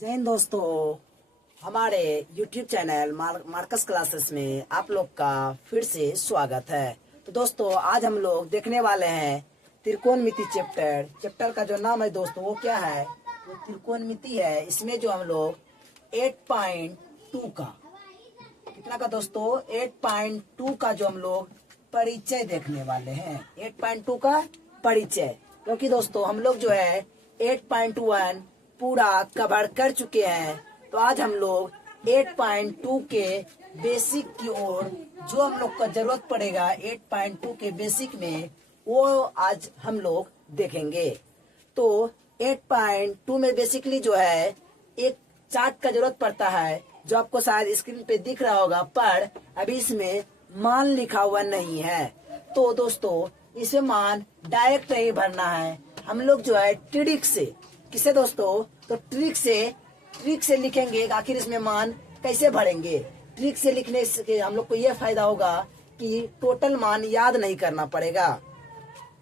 जय हिंद दोस्तों, हमारे YouTube चैनल मार्कस क्लासेस में आप लोग का फिर से स्वागत है। तो दोस्तों आज हम लोग देखने वाले हैं त्रिकोणमिति चैप्टर का जो नाम है दोस्तों वो क्या है, वो त्रिकोणमिति है। इसमें जो हम लोग 8.2 का कितना का दोस्तों 8.2 का जो हम लोग परिचय देखने वाले हैं। 8.2 का परिचय, क्योंकि दोस्तों हम लोग जो है 8.1 पूरा कवर कर चुके हैं। तो आज हम लोग 8.2 के बेसिक की ओर जो हम लोग का जरूरत पड़ेगा 8.2 के बेसिक में, वो आज हम लोग देखेंगे। तो 8.2 में बेसिकली जो है एक चार्ट का जरूरत पड़ता है, जो आपको शायद स्क्रीन पे दिख रहा होगा, पर अभी इसमें मान लिखा हुआ नहीं है। तो दोस्तों इसे मान डायरेक्ट नहीं भरना है, हम लोग जो है ट्रिक से, किसे दोस्तों, तो ट्रिक से लिखेंगे। आखिर इसमें मान कैसे भरेंगे, ट्रिक से लिखने से हम लोग को ये फायदा होगा कि टोटल मान याद नहीं करना पड़ेगा।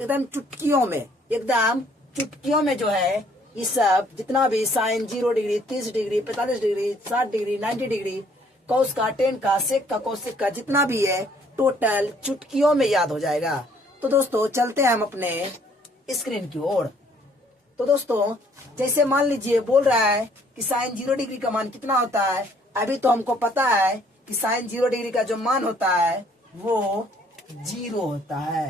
एकदम चुटकियों में जो है ये सब जितना भी sine 0 degree, 30 degree, 45 degree, 60 degree, 90 degree, cos का, टेन का, सेक का, कोसेक का, जितना भी है टोटल चुटकियों में याद हो जाएगा। तो दोस्तों चलते हैं हम अपने स्क्रीन की ओर। तो दोस्तों जैसे मान लीजिए बोल रहा है कि साइन 0 डिग्री का मान कितना होता है। अभी तो हमको पता है कि साइन 0 डिग्री का जो मान होता है वो 0 होता है।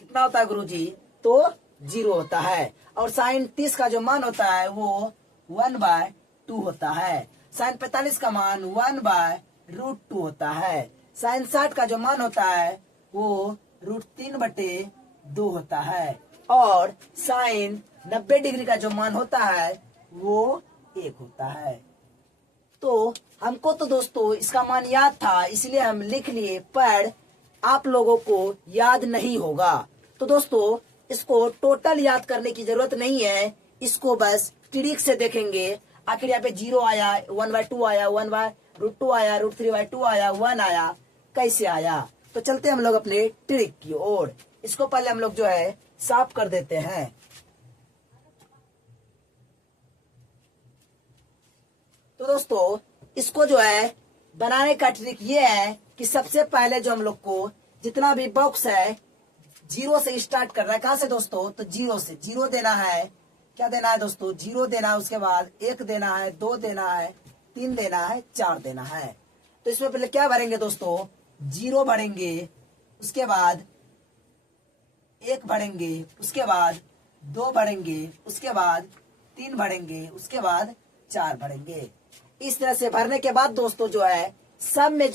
कितना होता है गुरुजी? तो 0 होता है। और साइन 30 का जो मान होता है वो 1/2 होता है। साइन 45 का मान 1/√2 होता है। साइन 60 का जो मान होता है वो √3/2 होता है। और साइन 90 डिग्री का जो मान होता है वो 1 होता है। तो हमको तो दोस्तों इसका मान याद था, इसलिए हम लिख लिए, पर आप लोगों को याद नहीं होगा। तो दोस्तों इसको टोटल याद करने की जरूरत नहीं है, इसको बस ट्रिक से देखेंगे। आखिर यहाँ पे 0 आया, 1/2 आया, 1/√2 आया, √3/2 आया, 1 आया, कैसे आया। तो चलते हम लोग अपने ट्रिक की ओर। इसको पहले हम लोग जो है साफ कर देते हैं। तो दोस्तों इसको जो है बनाने का ट्रिक ये है कि सबसे पहले जो हम लोग को जितना भी बॉक्स है 0 से स्टार्ट कर रहा है। कहां से दोस्तों? तो 0 से। 0 देना है, क्या देना है दोस्तों? 0 देना है, उसके बाद 1 देना है, 2 देना है, 3 देना है, 4 देना है। तो इसमें पहले क्या भरेंगे दोस्तों? 0 भरेंगे, उसके बाद 1 भरेंगे, उसके बाद 2 भरेंगे, उसके बाद 3 भरेंगे, उसके बाद 4 भरेंगे। इस तरह से भरने के बाद दोस्तों जो है सब में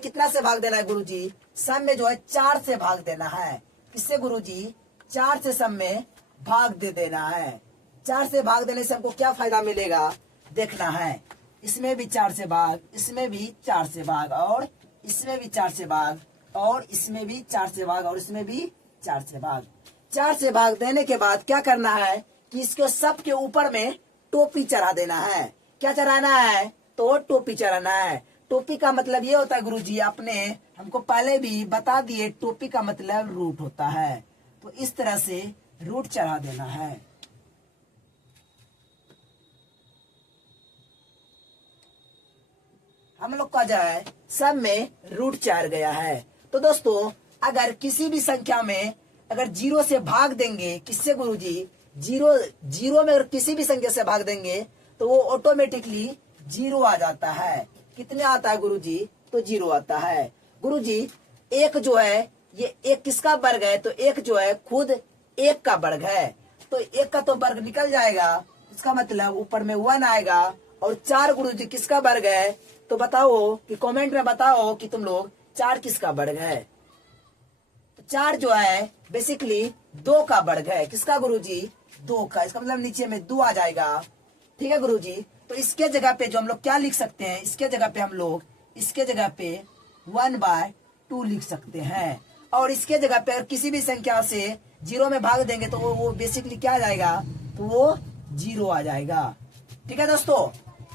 कितना से भाग देना है गुरुजी? सब में जो है 4 से भाग देना है। किससे गुरुजी? 4 से सब में भाग दे देना है। 4 से भाग देने से हमको क्या फायदा मिलेगा देखना है। इसमें भी 4 से भाग, इसमें भी 4 से भाग, और इसमें भी 4 से भाग, और इसमें भी 4 से भाग, और इसमें भी 4 से भाग। 4 से भाग देने के बाद क्या करना है कि इसको सब के ऊपर में टोपी चढ़ा देना है। क्या चढ़ाना है? तो टोपी चढ़ाना है। टोपी का मतलब ये होता है गुरुजी, आपने हमको पहले भी बता दिए, टोपी का मतलब रूट होता है। तो इस तरह से रूट चढ़ा देना है। हम लोग का जो है सब में रूट चढ़ गया है। तो दोस्तों अगर किसी भी संख्या में अगर 0 से भाग देंगे, किससे गुरुजी? 0 में अगर किसी भी संख्या से भाग देंगे तो वो ऑटोमेटिकली 0 आ जाता है। कितने आता है गुरुजी? तो 0 आता है। गुरुजी 1 जो है ये 1 किसका वर्ग है? तो 1 जो है खुद 1 का वर्ग है। तो 1 का तो वर्ग निकल जाएगा, इसका मतलब ऊपर में 1 आएगा। और 4 गुरुजी किसका वर्ग है? तो बताओ कि कमेंट में बताओ कि तुम लोग 4 किसका वर्ग है। 4 जो है बेसिकली 2 का वर्ग है। किसका गुरुजी? 2 का। इसका मतलब नीचे में 2 आ जाएगा। ठीक है गुरुजी। तो इसके जगह पे जो हम लोग क्या लिख सकते हैं, इसके जगह पे हम लोग 1/2 लिख सकते हैं। और इसके जगह पे अगर किसी भी संख्या से 0 में भाग देंगे तो वो बेसिकली क्या आ जाएगा? तो वो 0 आ जाएगा। ठीक है दोस्तों।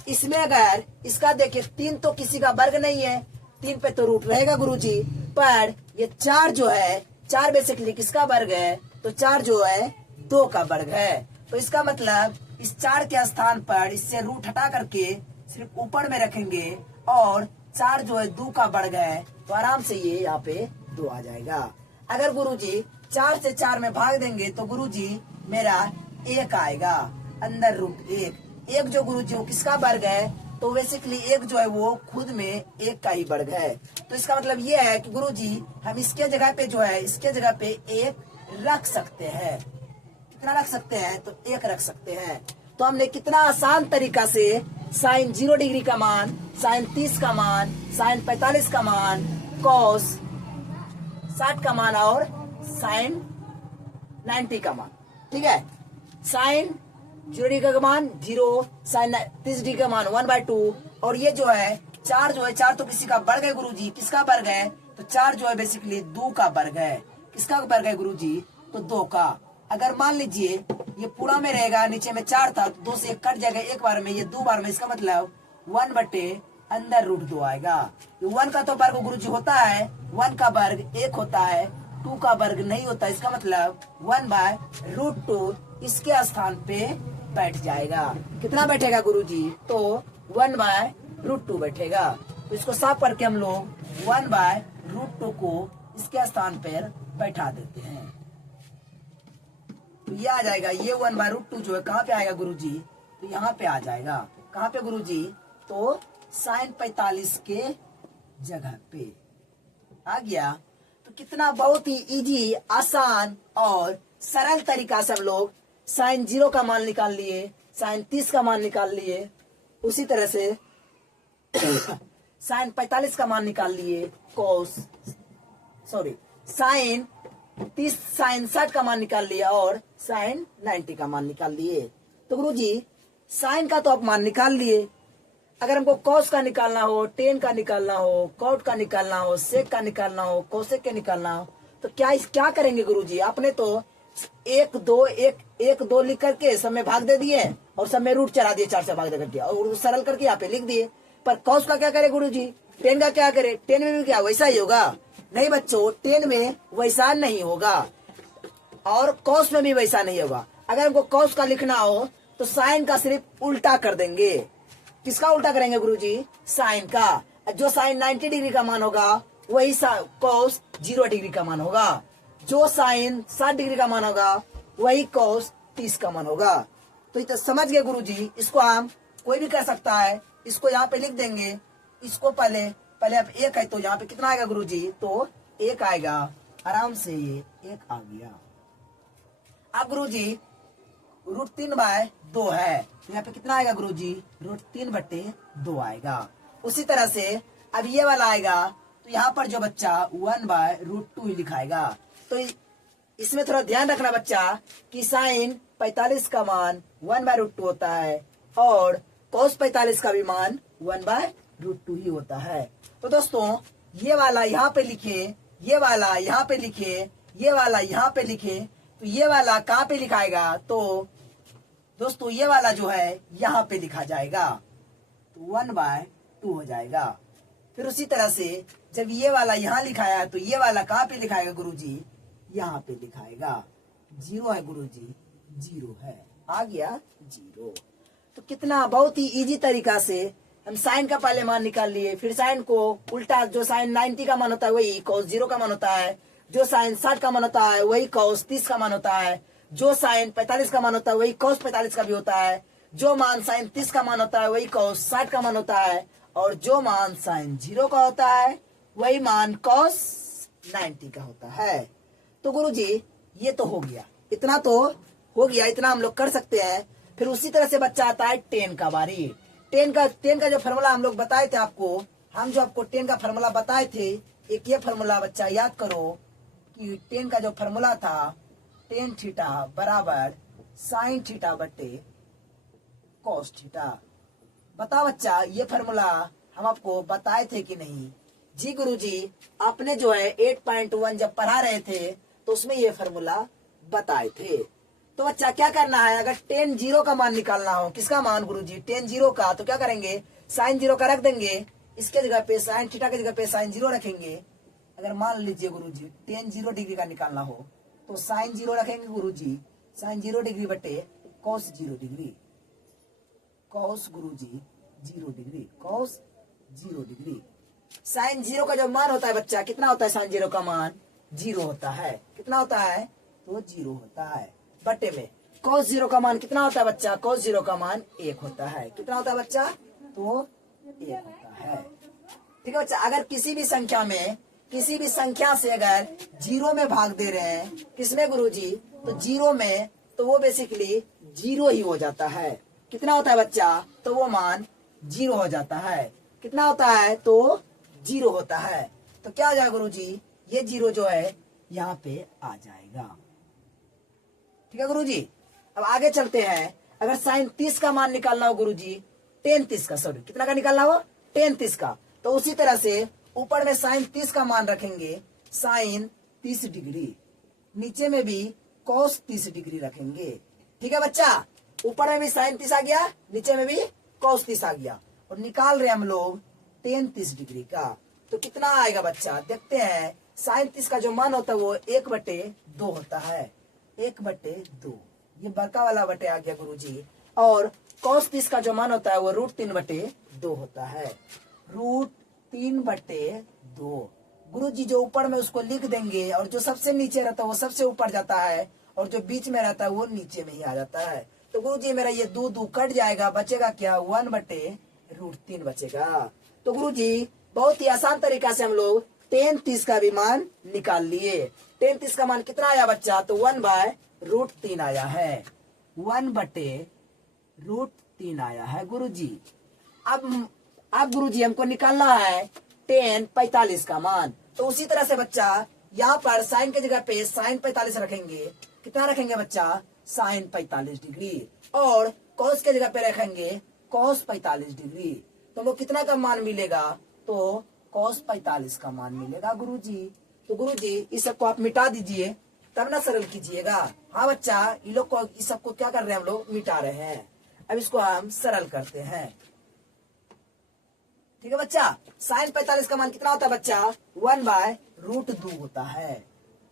इसमें अगर इसका देखिए 3 तो किसी का वर्ग नहीं है, 3 पे तो रूट रहेगा गुरुजी, पर ये 4 जो है 4 बेसिकली किसका वर्ग है? तो 4 जो है 2 का वर्ग है। तो इसका मतलब इस 4 के स्थान पर इससे रूट हटा करके सिर्फ ऊपर में रखेंगे और 4 जो है 2 का बढ़ गए तो आराम से ये यहाँ पे 2 आ जाएगा। अगर गुरुजी 4 से 4 में भाग देंगे तो गुरुजी मेरा 1 आएगा, अंदर रूट 1 जो गुरुजी वो किसका वर्ग है, तो बेसिकली 1 जो है वो खुद में 1 का ही वर्ग है। तो इसका मतलब ये है कि गुरुजी हम इसके जगह पे जो है इसके जगह पे 1 रख सकते हैं। कितना रख सकते हैं, तो 1 रख सकते हैं। तो हमने कितना आसान तरीका से साइन 0 डिग्री का मान, साइन 30 का मान, साइन 45 का मान, कॉस 60 का मान और साइन 90 का मान, ठीक है। साइन 0 डिग्री का मान 0, साइन 30 डिग्री का मान 1/2 और ये जो है 4 जो है 4 तो किसी का वर्ग है गुरुजी, किसका वर्ग है, तो 4 जो है बेसिकली 2 का वर्ग है। किसका वर्ग है गुरुजी, तो 2 का। अगर मान लीजिए ये पूरा में रहेगा, नीचे में 4 था तो 2 से 1 कट जाएगा एक बार में, ये 2 बार में, इसका मतलब 1 अंदर रूट 2 आएगा। 1 का तो वर्ग गुरुजी होता है, 1 का वर्ग 1 होता है, 2 का वर्ग नहीं होता। इसका मतलब 1/√2 इसके स्थान पे बैठ जाएगा। कितना बैठेगा गुरुजी, तो 1/√2 बैठेगा। तो इसको साफ करके हम लोग 1/√2 को इसके स्थान पर बैठा देते हैं। तो ये आ जाएगा, ये 1/√2 जो है कहाँ पे आएगा गुरुजी, तो यहाँ पे आ जाएगा। कहाँ पे गुरुजी, तो साइन 45 के जगह पे आ गया। तो कितना बहुत ही इजी, आसान और सरल तरीका से हम लोग साइन 0 का मान निकाल लिए, साइन 30 का मान निकाल लिए, उसी तरह से साइन 45 का मान निकाल लिए, साइन 30 साइन 60 का मान निकाल लिया और साइन 90 का मान निकाल लिए। तो गुरुजी साइन का तो आप मान निकाल लिए, अगर हमको कॉस का निकालना हो, टेन का निकालना हो, कॉट का निकालना हो, सेक का निकालना हो, कोसेक का निकालना हो, तो क्या करेंगे गुरुजी, आपने तो 1 2 लिख करके सब में भाग दे दिए और सब में रूट चढ़ा दिए, 4 से भाग दे करके और सरल करके यहाँ पे लिख दिए। पर कॉस का क्या करे गुरुजी, टेन का क्या करे, टेन में भी क्या वैसा ही होगा, नहीं बच्चों, टेन में वैसा नहीं होगा और कॉस में भी वैसा नहीं होगा। अगर हमको कॉस का लिखना हो तो साइन का सिर्फ उल्टा कर देंगे। किसका उल्टा करेंगे गुरुजी, साइन का। जो साइन 90 डिग्री का मान होगा वही कॉस 0 डिग्री का मान होगा, जो साइन 60 डिग्री का मान होगा वही कॉस 30 का मान होगा। तो ये तो समझ गए गुरुजी। इसको हम कोई भी कर सकता है, इसको यहाँ पे लिख देंगे। इसको पहले अब 1 है तो यहाँ पे कितना आएगा गुरुजी, तो 1 आएगा, आराम से ये 1 आ गया। अब गुरुजी √3/2 है तो यहाँ पे कितना आएगा गुरुजी, √3/2 आएगा। उसी तरह से अब ये वाला आएगा तो यहाँ पर जो बच्चा 1/√2 ही लिखाएगा। तो इसमें थोड़ा ध्यान रखना बच्चा कि साइन 45 का मान 1/√2 होता है और कॉस 45 का भी मान 1/√2 ही होता है। तो दोस्तों ये वाला यहाँ पे लिखे, ये वाला यहाँ पे लिखे, ये वाला यहाँ पे लिखे, तो ये वाला कहाँ पे लिखाएगा, तो दोस्तों ये वाला जो है यहाँ पे लिखा जाएगा, तो 1/2 हो जाएगा। फिर उसी तरह से जब ये वाला यहाँ लिखाया तो ये वाला कहाँ पे लिखाएगा गुरुजी, यहाँ पे लिखाएगा। 0 है गुरुजी, 0 है, आ गया 0। तो कितना बहुत ही इजी तरीका से हम साइन का पहले मान निकाल लिए, फिर साइन को उल्टा, जो साइन 90 का मान होता है वही कॉस 0 का मान होता है, जो साइन 60 का मान होता है वही कॉस 30 का मान होता है, जो साइन 45 का मान होता है वही कॉस 45 का भी होता है, जो मान साइन 30 का मान होता है वही कॉस 60 का मान होता है, और जो मान साइन 0 का होता है वही मान कॉस 90 का होता है। तो गुरुजी ये तो हो गया, इतना तो हो गया, इतना हम लोग कर सकते हैं। फिर उसी तरह से बच्चा आता है टेन का बारी। टेन का जो फार्मूला हम लोग बताए थे आपको, हम जो आपको टेन का फार्मूला बताए थे, एक ये फार्मूला बच्चा याद करो कि टेन का जो फार्मूला था, टेन थीटा बराबर साइन थीटा बटे कॉस थीटा। बताओ बच्चा ये फार्मूला हम आपको बताए थे कि नहीं? जी गुरुजी, आपने जो है 8.1 जब पढ़ा रहे थे तो उसमें ये फार्मूला बताए थे। तो बच्चा क्या करना है, अगर टेन 0 का मान निकालना हो, किसका मान गुरुजी, टेन 0 का, तो क्या करेंगे, साइन 0 का रख देंगे, इसके जगह पे साइन थीटा की जगह पे साइन 0 रखेंगे। अगर मान लीजिए गुरुजी टेन 0 डिग्री का निकालना हो तो साइन 0 रखेंगे गुरुजी, साइन 0 डिग्री बटे कॉस 0 डिग्री। कॉस गुरुजी 0 डिग्री, कॉस 0 डिग्री। साइन 0 का जो मान होता है बच्चा, कितना होता है साइन 0 का मान? 0 होता है। कितना होता है? तो 0 होता है। बटे में कॉस 0 का मान कितना होता है बच्चा? कॉस 0 का मान 1 होता है। कितना होता है बच्चा? तो 1 होता है। ठीक है बच्चा, अगर किसी भी संख्या से अगर 0 में भाग दे रहे हैं, किसमें गुरुजी? तो 0 में, तो वो बेसिकली 0 ही हो जाता है। कितना होता है बच्चा? तो वो मान 0 हो जाता है। कितना होता है? तो 0 होता है। तो क्या हो जाएगा गुरुजी? ये 0 जो है यहाँ पे आ जाएगा। ठीक है गुरुजी। अब आगे चलते हैं। अगर साइन 30 का मान निकालना हो गुरुजी, टेन 30 का, सॉरी कितना का निकालना हो? टेन 30 का। तो उसी तरह से ऊपर में साइन 30 का मान रखेंगे, साइन 30 डिग्री, नीचे में भी कॉस 30 डिग्री रखेंगे। ठीक है बच्चा, ऊपर में भी साइन 30 आ गया, नीचे में भी कॉस 30 आ गया, और निकाल रहे हम लोग टेन 30 डिग्री का। तो कितना आएगा बच्चा? देखते हैं। साइन 30 का जो मान होता है वो 1/2 होता है। 1/2, ये बड़का वाला बटे आ गया गुरुजी। और कॉस 30 का जो मान होता है वो √3/2 होता है। √3/2 गुरुजी। जो ऊपर में उसको लिख देंगे, और जो सबसे नीचे रहता है वो सबसे ऊपर जाता है, और जो बीच में रहता है वो नीचे में ही आ जाता है। तो गुरुजी मेरा ये 2 कट जाएगा, बचेगा क्या? 1/√3 बचेगा। तो गुरुजी बहुत ही आसान तरीका से हम लोग टेन 30 का भी मान निकाल लिए। टेन 30 का मान कितना आया बच्चा? तो 1/√3 आया है। 1/√3 आया है गुरुजी। अब गुरुजी हमको निकालना है टेन 45 का मान। तो उसी तरह से बच्चा यहाँ पर साइन की जगह पे साइन 45 रखेंगे। कितना रखेंगे बच्चा? Sign 45 degree. और कॉस के जगह पे रखेंगे कॉस 45 डिग्री। तो वो कितना का मान मिलेगा? तो कॉस 45 का मान मिलेगा गुरुजी। तो गुरुजी इस सबको आप मिटा दीजिए, तब ना सरल कीजिएगा। हाँ बच्चा, ये लोग को इस सबको क्या कर रहे हैं? हम लोग मिटा रहे हैं। अब इसको हम सरल करते हैं। ठीक है बच्चा, साइन 45 का मान कितना होता है बच्चा? 1/√2 होता है।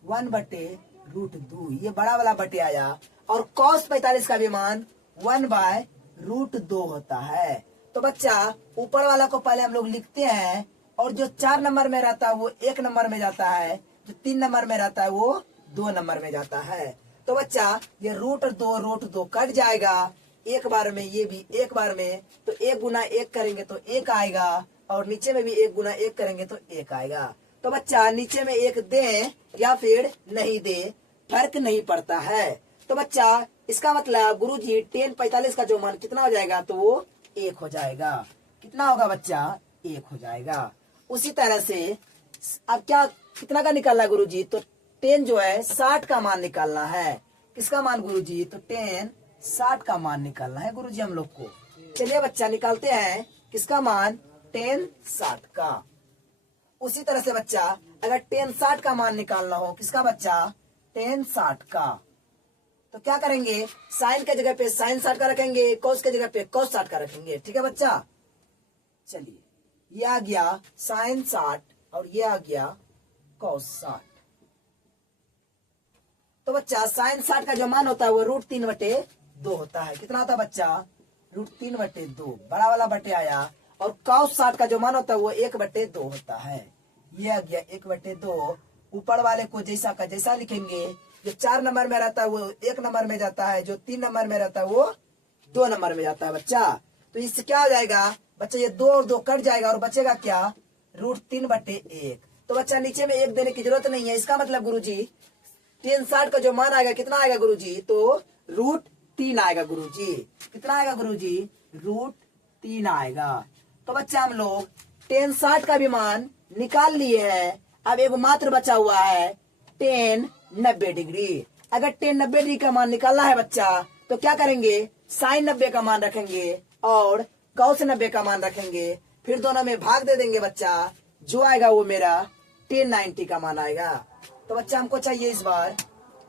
1/√2, ये बड़ा वाला बटे आया। और कॉस 45 का भी मान 1/√2 होता है। तो बच्चा ऊपर वाला को पहले हम लोग लिखते हैं, और जो 4 नंबर में रहता है वो 1 नंबर में जाता है, जो 3 नंबर में रहता है वो 2 नंबर में जाता है। तो बच्चा ये √2 कट जाएगा एक बार में, ये भी एक बार में। तो 1 गुना 1 करेंगे तो 1 आएगा, और नीचे में भी 1 गुना 1 करेंगे तो 1 आएगा। तो बच्चा नीचे में 1 दे या फिर नहीं दे, फर्क नहीं पड़ता है। तो बच्चा इसका मतलब गुरुजी टेन 45 का जो मान कितना हो जाएगा? तो वो 1 हो जाएगा। कितना होगा बच्चा? 1 हो जाएगा। उसी तरह से अब क्या कितना का निकालना है गुरुजी? तो टेन जो है 60 का मान निकालना है। किसका मान गुरुजी? तो टेन 60 का मान निकालना है गुरुजी हम लोग को। चलिए बच्चा निकालते हैं। किसका मान? टेन 60 का। उसी तरह से बच्चा अगर टेन 60 का मान निकालना हो, किसका बच्चा? टेन 60 का। तो क्या करेंगे? साइन के जगह पे साइन 60 का रखेंगे, कॉस के जगह पे कॉस 60 का रखेंगे। ठीक है बच्चा। चलिए, ये आ गया साइन 60 और ये आ गया कॉस 60। तो बच्चा साइन 60 का जो मान होता है वो √3/2 होता है। कितना होता है बच्चा? √3/2, बड़ा वाला बटे आया। और कॉस 60 का जो मान होता है वो 1/2 होता है। ये आ गया 1/2। ऊपर वाले को जैसा का जैसा लिखेंगे। जो 4 नंबर में रहता है वो 1 नंबर में जाता है, जो 3 नंबर में रहता है वो 2 नंबर में जाता है बच्चा। तो इससे क्या हो जाएगा बच्चा? ये 2 और 2 कट जाएगा, और बचेगा क्या? √3/1। तो बच्चा नीचे में 1 देने की जरूरत नहीं है। इसका मतलब गुरुजी टेन 60 का जो मान आएगा कितना आएगा गुरुजी? तो √3 आएगा गुरुजी। कितना आएगा गुरुजी? √3 आएगा। तो बच्चा हम लोग टेन 60 का भी मान निकाल लिए हैं। अब एक मात्र बचा हुआ है टेन 90 डिग्री। अगर टेन 90 डिग्री का मान निकालना है बच्चा, तो क्या करेंगे? साइन 90 का मान रखेंगे और कॉस 90 का मान रखेंगे, फिर दोनों में भाग दे देंगे बच्चा। जो आएगा वो मेरा टेन 90 का मान आएगा। तो बच्चा हमको चाहिए इस बार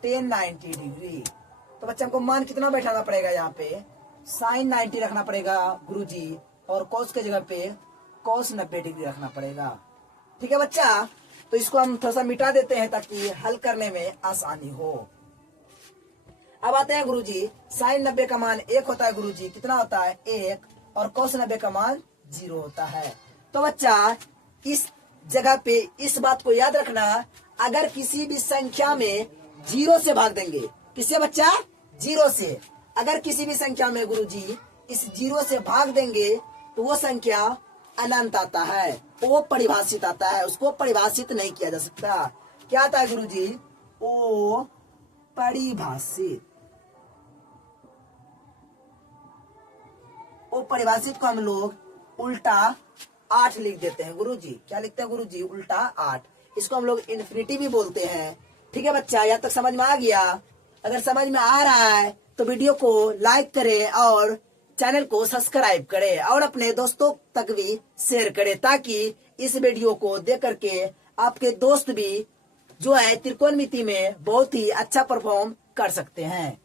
टेन 90 डिग्री। तो बच्चा हमको मान कितना बैठाना पड़ेगा? यहाँ पे साइन 90 रखना पड़ेगा गुरुजी, और कॉस के जगह पे कॉस 90 डिग्री रखना पड़ेगा। ठीक है बच्चा। तो इसको हम थोड़ा सा मिटा देते हैं ताकि हल करने में आसानी हो। अब आते हैं गुरुजी, साइन 90 का मान 1 होता है गुरुजी, कितना होता है 1, और कोस 90 का मान 0 होता है। तो बच्चा इस जगह पे इस बात को याद रखना, अगर किसी भी संख्या में 0 से भाग देंगे, किससे बच्चा 0 से, अगर किसी भी संख्या में गुरुजी इस 0 से भाग देंगे तो वो संख्या अनंत आता है, वो परिभाषित आता है, उसको परिभाषित नहीं किया जा सकता। क्या आता है गुरुजी, वो परिभाषित, वो परिभाषित को हम लोग उल्टा 8 लिख देते हैं गुरुजी। क्या लिखते हैं गुरुजी, उल्टा 8। इसको हम लोग इन्फिनिटी भी बोलते हैं। ठीक है बच्चा, यहाँ तक समझ में आ गया? अगर समझ में आ रहा है तो वीडियो को लाइक करें और चैनल को सब्सक्राइब करें और अपने दोस्तों तक भी शेयर करें, ताकि इस वीडियो को देख करके आपके दोस्त भी जो है त्रिकोणमिति में बहुत ही अच्छा परफॉर्म कर सकते हैं।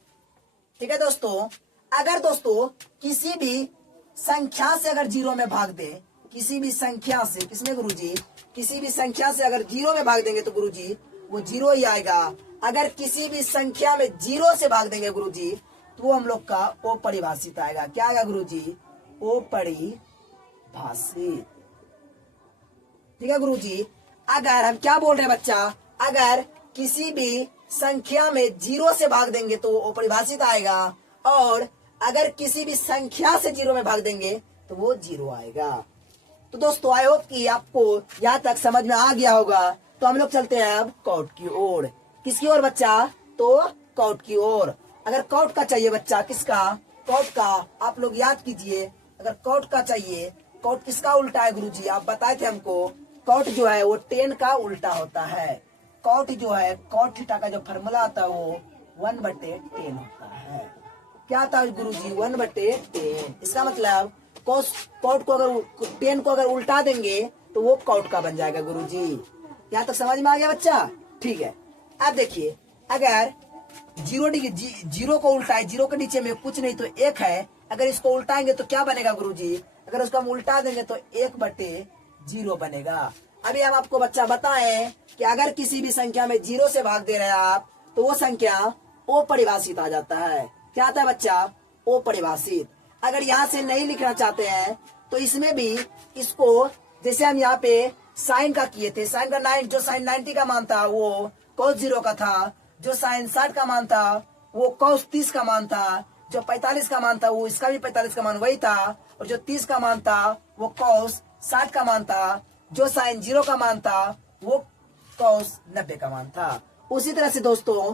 ठीक है दोस्तों, अगर दोस्तों किसी भी संख्या से अगर 0 में भाग दे, किसी भी संख्या से, किसमें गुरुजी, किसी भी संख्या से अगर 0 में भाग देंगे तो गुरुजी वो 0 ही आएगा। अगर किसी भी संख्या में 0 से भाग देंगे गुरुजी तो वो हम लोग का अपरिभाषित आएगा। क्या आएगा गुरुजी, अपरिभाषित। ठीक है गुरुजी, अगर हम क्या बोल रहे हैं बच्चा, अगर किसी भी संख्या में 0 से भाग देंगे तो अपरिभाषित आएगा, और अगर किसी भी संख्या से 0 में भाग देंगे तो वो 0 आएगा। तो दोस्तों आई होप कि आपको यहाँ तक समझ में आ गया होगा। तो हम लोग चलते हैं अब कॉट की ओर। किसकी ओर बच्चा, तो कॉट की ओर। अगर कॉट का चाहिए बच्चा, किसका, कॉट का, आप लोग याद कीजिए। अगर कॉट का चाहिए, कॉट किसका उल्टा है गुरुजी, आप बताए थे हमको। कॉट जो है वो 10 का उल्टा होता है। कॉट जो है, कॉट थीटा का जो फॉर्मूला आता है वो 1/10 होता है। क्या आता है गुरुजी, 1/10। इसका मतलब कॉट को अगर 10 को अगर उल्टा देंगे तो वो कॉट का बन जाएगा गुरुजी। यहाँ तक समझ में आ गया बच्चा? ठीक है, अब देखिए, अगर 0 डिग्री 0 को उल्टा है, 0 के नीचे में कुछ नहीं तो 1 है, अगर इसको उल्टाएंगे तो क्या बनेगा गुरुजी, अगर उसको हम उल्टा देंगे तो 1/0 बनेगा। अभी हम आपको बच्चा बताएं कि अगर किसी भी संख्या में 0 से भाग दे रहे हैं आप तो वो संख्या अपरिभाषित आ जाता है। क्या आता है बच्चा, अपरिभाषित। अगर यहाँ से नहीं लिखना चाहते हैं तो इसमें भी इसको, जैसे हम यहाँ पे साइन का किए थे, साइन का 9, जो साइन 90 का मान था वो cos 0 का था, जो साइन 60 का मान था वो cos 30 का मान था, जो 45 का मान था वो इसका भी 45 का मान वही था, और जो 30 का मान था वो cos 60 का मान था, जो साइन 0 का मान था वो cos 90 का मान था। उसी तरह से दोस्तों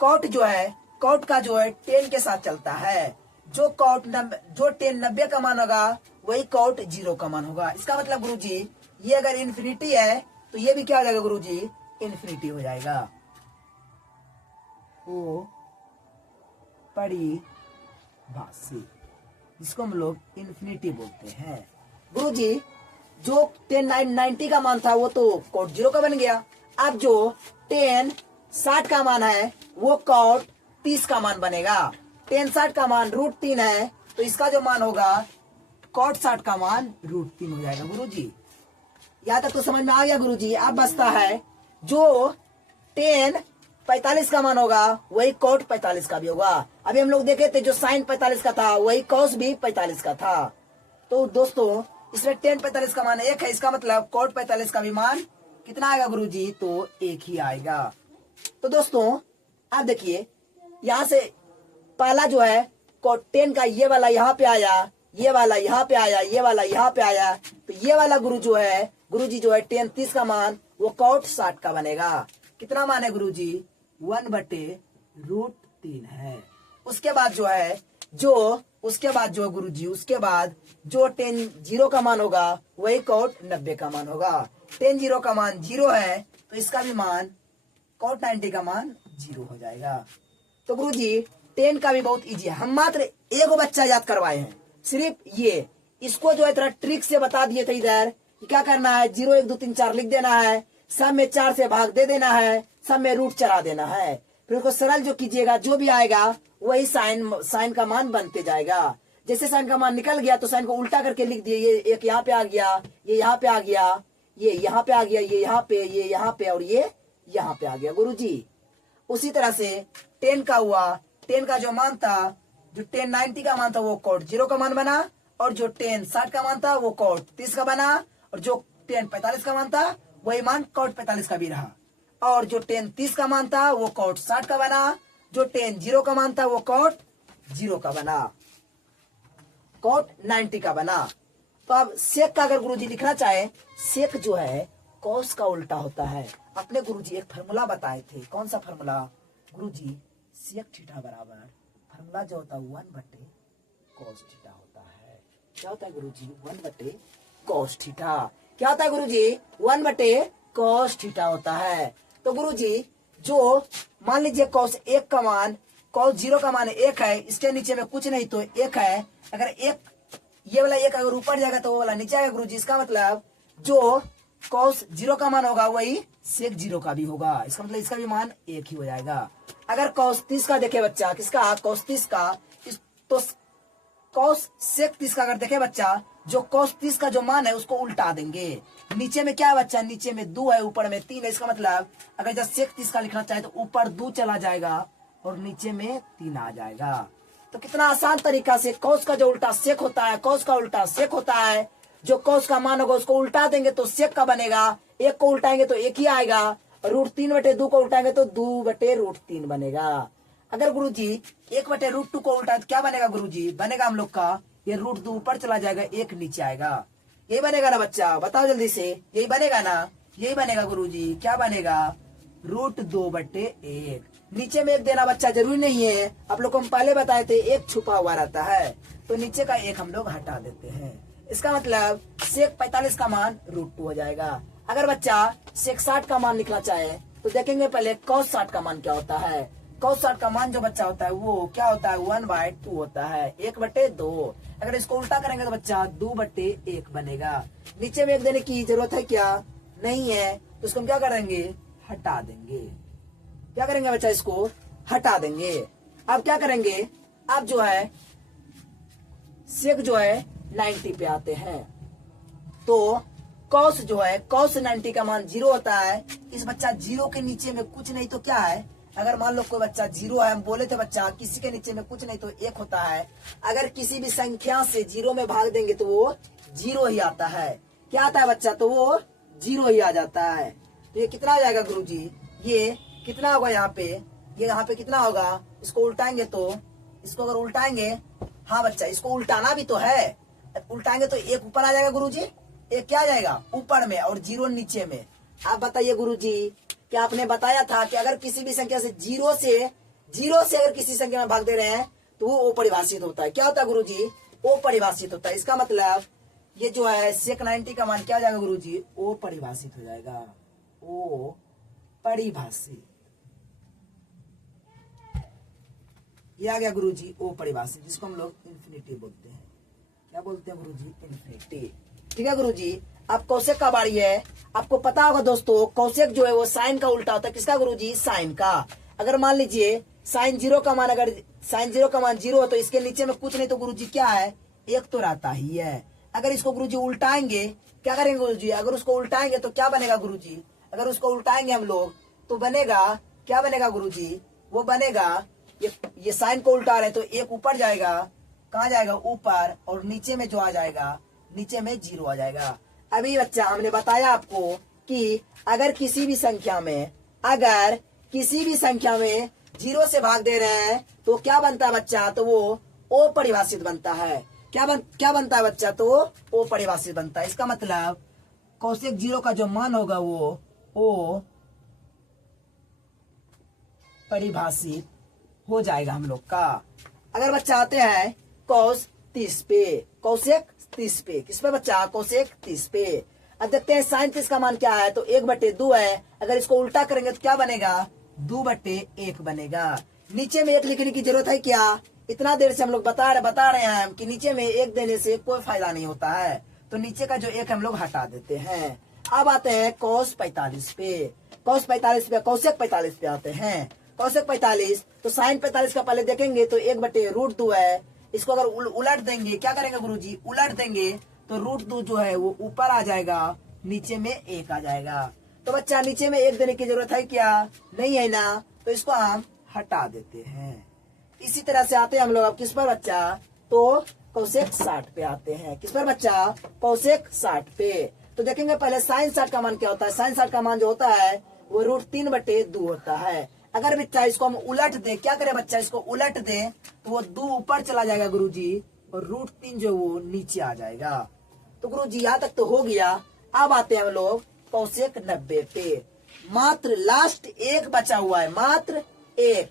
कॉट जो है, कॉट का जो है 10 के साथ चलता है। जो 10 90 का मान होगा वही कॉट 0 का मान होगा। इसका मतलब गुरुजी ये अगर इन्फिनिटी है तो ये भी क्या हो जाएगा गुरुजी, इन्फिनिटी हो जाएगा। वो परिभाषित, जिसको हम लोग इन्फिनिटी बोलते हैं। गुरुजी जो 10 90 का मान था वो तो कॉट 0 का बन गया। अब जो 10 60 का मान है वो कॉट 30 का मान बनेगा। 10 60 का मान √3 है तो इसका जो मान होगा कॉट 60 का मान √3 हो जाएगा गुरुजी। यहाँ तक तो समझ में आ गया गुरुजी। अब बचता है जो 10 45 का मान होगा वही कॉट 45 का भी होगा। अभी हम लोग देखे थे जो साइन 45 का था वही कॉस भी 45 का था। तो दोस्तों इसमें 10 45 का मान 1 है, इसका मतलब कॉट 45 का भी मान कितना आएगा गुरुजी, तो 1 ही आएगा। तो दोस्तों आप देखिए यहाँ से पहला जो है कॉट 10 का ये वाला यहाँ पे आया, ये वाला यहाँ पे आया, ये वाला यहाँ पे आया, तो ये वाला गुरुजी जो है 10 30 का मान वो कॉट 60 का बनेगा। कितना मान है गुरुजी, 1/√3 है। उसके बाद जो है गुरुजी उसके बाद जो 10 0 का मान होगा वही कॉट 90 का मान होगा। 10 0 का मान 0 है तो इसका भी मान कॉट 90 का मान 0 हो जाएगा। तो गुरुजी 10 का भी बहुत इजी है, हम मात्र एक बच्चा याद करवाए हैं, सिर्फ ये। इसको जो है थोड़ा ट्रिक से बता दिए थे इधर क्या करना है, 0 1 2 3 4 लिख देना है, सब में 4 से भाग दे देना है, सब में रूट चढ़ा देना है, फिर उसको सरल जो कीजिएगा जो भी आएगा वही साइन का मान बनते जाएगा। जैसे साइन का मान निकल गया तो साइन को उल्टा करके लिख दिए, ये एक यहाँ पे आ गया, ये यहाँ पे आ गया, ये यहाँ पे आ गया, ये यहाँ पे, ये यहाँ पे और ये यहाँ पे आ गया गुरुजी। उसी तरह से 10 का हुआ, 10 का जो मान था, जो 10 90 का मान था वो cot 0 का मान बना, और जो 10 60 का मान था वो cot 30 का बना, और जो 10 45 का मान था वही मान cot 45 का भी रहा, और जो 10 30 का मान था वो cot 60 का बना, जो 10 0 का मान था वो cot 0 का बना, cot 90 का बना। तो अब सेक का अगर गुरुजी लिखना चाहे, सेक जो है कॉस का उल्टा होता है। अपने गुरुजी एक फार्मूला बताए थे, कौन सा फार्मूला गुरुजी? सेक थीटा बराबर फार्मूला जो होता है 1/cos थीटा होता है। क्या होता है गुरुजी? 1/cos theta. क्या होता है गुरुजी? 1/cos थीटा होता है। तो गुरुजी जो मान लीजिए cos 1 का मान, cos 0 का मान 1 है, इसके नीचे में कुछ नहीं तो 1 है। अगर 1 ये वाला 1 अगर ऊपर जाएगा तो वो वाला नीचे आएगा गुरुजी। इसका मतलब जो cos 0 का मान होगा वही sec 0 का भी होगा। इसका मतलब इसका भी मान 1 ही हो जाएगा। अगर cos 30 का देखे बच्चा, किसका? cos 30 का, तो cos sec 30 का अगर देखे बच्चा, जो cos 30 का जो मान है उसको उल्टा देंगे। नीचे में क्या है बच्चा? नीचे में 2 है, ऊपर में 3 है। इसका मतलब अगर जब sec 30 का लिखना चाहे तो ऊपर 2 चला जाएगा और नीचे में 3 आ जाएगा। तो कितना आसान तरीका से cos का जो उल्टा sec होता है, cos का उल्टा sec होता है। जो cos का मान होगा उसको उल्टा देंगे तो sec का बनेगा, 1 को उल्टाएंगे तो 1 ही आएगा, √3/2 को उल्टाएंगे तो 2/√3 बनेगा। अगर गुरुजी 1/√2 को उल्टा तो क्या बनेगा गुरुजी? बनेगा हम लोग का ये √2 ऊपर चला जाएगा, 1 नीचे आएगा। यही बनेगा ना बच्चा? बताओ जल्दी से, यही बनेगा ना? यही बनेगा गुरुजी। क्या बनेगा? √2/1। नीचे में 1 देना बच्चा जरूरी नहीं है, आप लोग को हम पहले बताए थे 1 छुपा हुआ रहता है, तो नीचे का 1 हम लोग हटा देते हैं। इसका मतलब sec 45 का मान √2 हो जाएगा। अगर बच्चा sec 60 का मान लिखना चाहे तो देखेंगे पहले cos 60 का मान क्या होता है। cos 60 का मान जो बच्चा होता है वो क्या होता है? 1/2 होता है, 1/2। अगर इसको उल्टा करेंगे तो बच्चा 2/1 बनेगा। नीचे में 1 देने की जरूरत है क्या? नहीं है, तो इसको हम क्या करेंगे? हटा देंगे। क्या करेंगे बच्चा? इसको हटा देंगे। अब क्या करेंगे? अब जो है सेक जो है 90 पे आते हैं, तो cos जो है cos 90 का मान 0 होता है। इस बच्चा 0 के नीचे में कुछ नहीं तो क्या है? अगर मान लो कोई बच्चा 0 है, हम बोले थे बच्चा किसी के नीचे में कुछ नहीं तो 1 होता है। अगर किसी भी संख्या से 0 में भाग देंगे तो वो 0 ही आता है। क्या आता है बच्चा? तो वो 0 ही आ जाता है। तो ये कितना आ जाएगा गुरुजी? ये कितना होगा यहाँ पे? ये यहाँ पे कितना होगा? इसको उल्टाएंगे तो, इसको अगर उल्टाएंगे, हाँ बच्चा इसको उल्टाना भी तो है, उल्टाएंगे तो 1 ऊपर आ जाएगा गुरुजी। 1 क्या आ जाएगा? ऊपर में, और 0 नीचे में। आप बताइए गुरुजी, क्या आपने बताया था कि अगर किसी भी संख्या से 0 से अगर किसी संख्या में भाग दे रहे हैं तो वो अपरिभाषित होता है। क्या होता है गुरुजी? अपरिभाषित होता है। इसका मतलब ये जो है sec 90 का मान क्या हो जाएगा गुरुजी? अपरिभाषित हो जाएगा। अपरिभाषित, ये आ गया गुरुजी अपरिभाषित, जिसको हम लोग इन्फिनिटी बोलते हैं। क्या बोलते हैं गुरुजी? इन्फिनिटी। ठीक है गुरुजी। अब कौशिक का बारी है। आपको पता होगा दोस्तों, कौशिक जो है वो साइन का उल्टा होता है। किसका गुरुजी? साइन का। अगर मान लीजिए साइन 0 का मान, अगर साइन 0 का मान 0 हो तो इसके नीचे में कुछ नहीं तो गुरुजी क्या है? 1 तो रहता ही है। अगर इसको गुरुजी उल्टाएंगे, क्या करेंगे गुरुजी? अगर उसको उल्टाएंगे तो क्या बनेगा गुरुजी? अगर उसको उल्टाएंगे हम लोग तो बनेगा, क्या बनेगा गुरुजी? वो बनेगा, ये साइन को उल्टा रहे तो 1 ऊपर जाएगा, कहाँ जाएगा? ऊपर, और नीचे में जो आ जाएगा, नीचे में 0 आ जाएगा। अभी बच्चा हमने बताया आपको कि अगर किसी भी संख्या में 0 से भाग दे रहे हैं तो क्या बनता है बच्चा? तो वो अपरिभाषित बनता है। क्या बनता है बच्चा? तो अपरिभाषित बनता है। इसका मतलब कौशिक 0 का जो मान होगा वो परिभाषित हो जाएगा हम लोग का। अगर बच्चा आते हैं cos 30 पे, कौशिक 30 पे, किस पे बच्चा? कौशिक 30 पे। अब देखते हैं साइन 30 का मान क्या है, तो 1/2 है। अगर इसको उल्टा करेंगे तो क्या बनेगा? 2/1 बनेगा। नीचे में 1 लिखने की जरूरत है क्या? इतना देर से हम लोग बता रहे हैं कि नीचे में 1 देने से कोई फायदा नहीं होता है, तो नीचे का जो 1 हम लोग हटा देते हैं। अब आते हैं cos 45 पे, cos 45 पे, कौशिक 45 पे आते हैं। कौशिक 45, तो साइन 45 का पहले देखेंगे तो 1/√2 है। इसको अगर उलट देंगे, क्या करेंगे गुरुजी? उलट देंगे तो √2 जो है वो ऊपर आ जाएगा, नीचे में 1 आ जाएगा। तो बच्चा नीचे में 1 देने की जरूरत है क्या? नहीं है ना, तो इसको हम हटा देते हैं। इसी तरह से आते हैं हम लोग अब किस पर बच्चा, तो कोसेक 60 पे आते हैं। किस पर बच्चा, कोसेक 60 पे। तो देखेंगे पहले साइन 60 का मान क्या होता है। साइन 60 का मान जो होता है वो √3/2 होता है। अगर बच्चा इसको हम उलट दे, क्या करे बच्चा, इसको उलट दे तो वो 2 ऊपर चला जाएगा गुरुजी, और √3 जो वो नीचे आ जाएगा। तो गुरुजी यहाँ तक तो हो गया। अब आते हैं हम लोग कोसेक 90 पे। मात्र लास्ट एक बचा हुआ है, मात्र एक।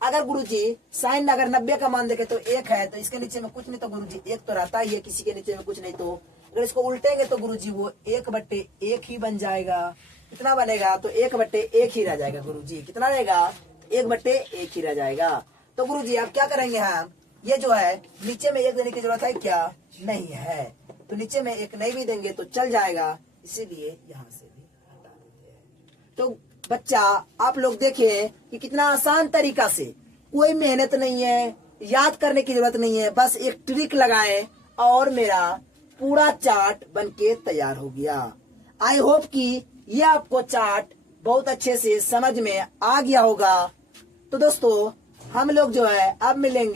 अगर गुरुजी साइन अगर 90 का मान देखे तो 1 है, तो इसके नीचे में कुछ नहीं तो गुरुजी 1 तो रहता ही है, किसी के नीचे में कुछ नहीं। तो अगर इसको उल्टेंगे तो गुरुजी वो 1/1 ही बन जाएगा। कितना बनेगा, तो 1/1 ही रह जाएगा गुरुजी। कितना रहेगा, 1/1 ही रह जाएगा। तो गुरुजी अब क्या करेंगे हम, ये जो है नीचे में 1 देने की जरूरत है क्या, नहीं है, तो नीचे में 1 नहीं भी देंगे तो चल जाएगा, इसीलिए यहाँ से भी हटा देते हैं। तो बच्चा आप लोग देखिए कि कितना आसान तरीका से, कोई मेहनत नहीं है, याद करने की जरूरत नहीं है, बस एक ट्रिक लगाएं और मेरा पूरा चार्ट बनके तैयार हो गया। आई होप कि ये आपको चार्ट बहुत अच्छे से समझ में आ गया होगा। तो दोस्तों हम लोग जो है अब मिलेंगे।